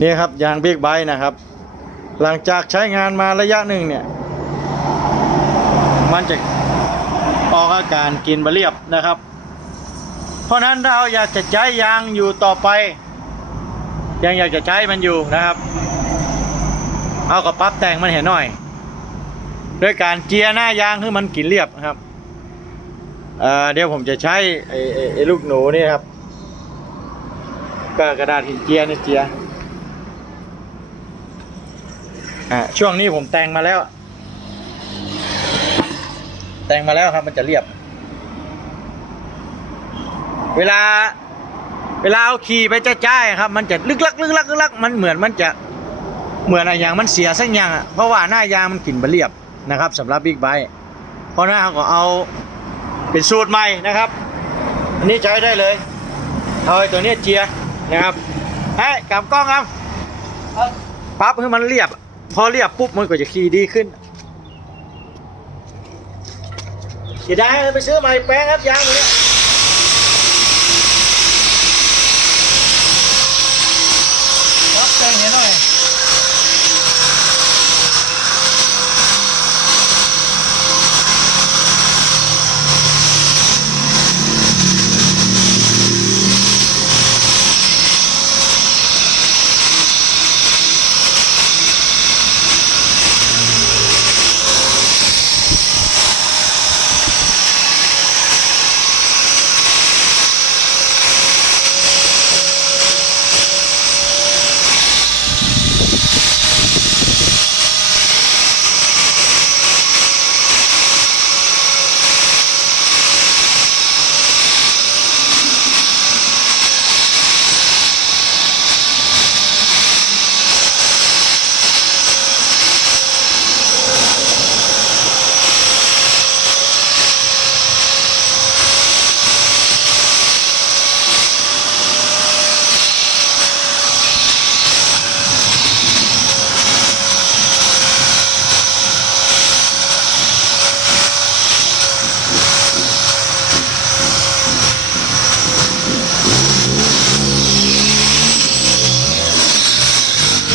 นี่ครับยางบิ๊กไบค์นะครับ หลังจากใช้งานมาระยะหนึ่งเนี่ย มันจะออกอาการกินบะเรียบนะครับ เพราะนั้นถ้าเราอยากจะใช้ยางอยู่ต่อไป ยังอยากจะใช้มันอยู่นะครับ เอากับปั๊บแต่งมันเห็นหน่อยด้วยการเจียหน้ายางให้มันกินเรียบนะครับเเดี๋ยวผมจะใช้ไอ้ไอ้ไอ้ลูกหนูนี่ครับ ก็กระดาษหินเจียนี่เจีย อ่าช่วงนี้ผมแต่งมาแล้ว แต่งมาแล้วครับมันจะเรียบ เวลา เวลาเอาขี่ไปจ้าจ้ายครับ มันจะลึกลักลึกลักลึกลักมันเหมือนมันจะเหมือนอะไรอย่างมันเสียสักอย่างอะเพราะว่าหน้ายางมันกลิ่นบะเรียบนะครับสำหรับบิ๊กไบค์เพราะนั้นเราก็เอาเป็นสูตรใหม่นะครับ อันนี้ใช้ได้เลยเอาไอ้ตัวนี้เจียนะครับเฮ้กลับกล้องครับ ปั๊บให้มันเรียบ พอเรียบปุ๊บมันก็จะขี่ดีขึ้นเสียดายเลยไปซื้อใหม่แป้งครับยางเนี้ย รับแต่งให้หน่อย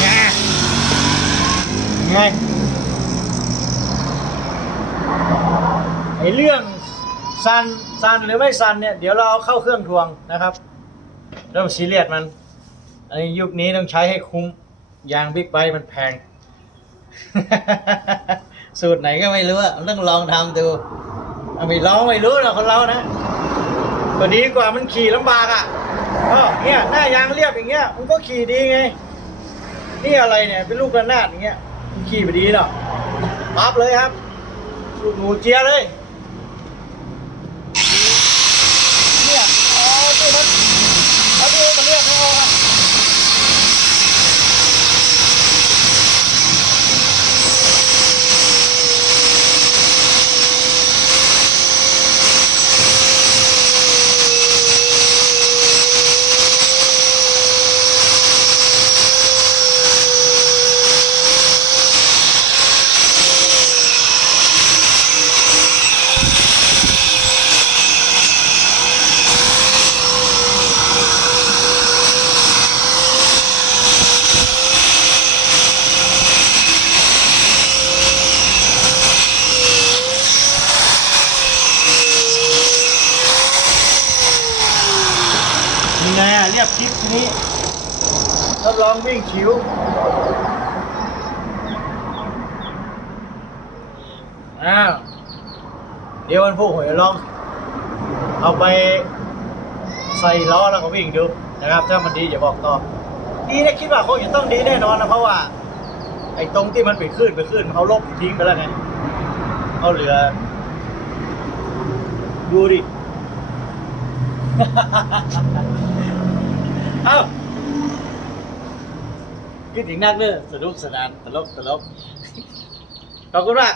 ไง ไงไอเรื่องซันซันหรือไม่ซันเนี่ยเดี๋ยวเราเอาเข้าเครื่องทวงนะครับเริ่มซีเรียสมันอันนี้ยุคนี้ต้องใช้ให้คุ้มยางบิ๊กไบค์มันแพง สูตรไหนก็ไม่รู้อะต้องลองทำดูไม่ลองไม่รู้หรอกคนเรานะก็ดีกว่ามันขี่ลำบากอะก็เนี่ยหน้ายางเรียบอย่างเงี้ยมันก็ขี่ดีไง นี่อะไรเนี่ยเป็นลูกระนาดอย่างเงี้ย ขี่ไปดีเนาะปั๊บเลยครับลูกหนูเจียเลยเนี่ยเอาที่มันเอาที่มันเรียกให้ออกอะ ยังไงอะเรียบคลิปทีนี้รับรองวิ่งชิวอ้าวเดี๋ยววันพรุ่งผมจะลอง เอาไปใส่ล้อแล้วก็วิ่งดูนะครับ ถ้ามันดีอย่าบอกต่อดีนะคิดว่าคงจะต้องดีแน่นอนนะเพราะว่า ไอ้ตรงที่มันไปขึ้นไปขึ้นเขาลบทิ้งไปแล้วไงเขาเหลือ ดูดิ อ้าคิดถึงนักเด้อสนุกสนานตลกตลกขอบคุณมาก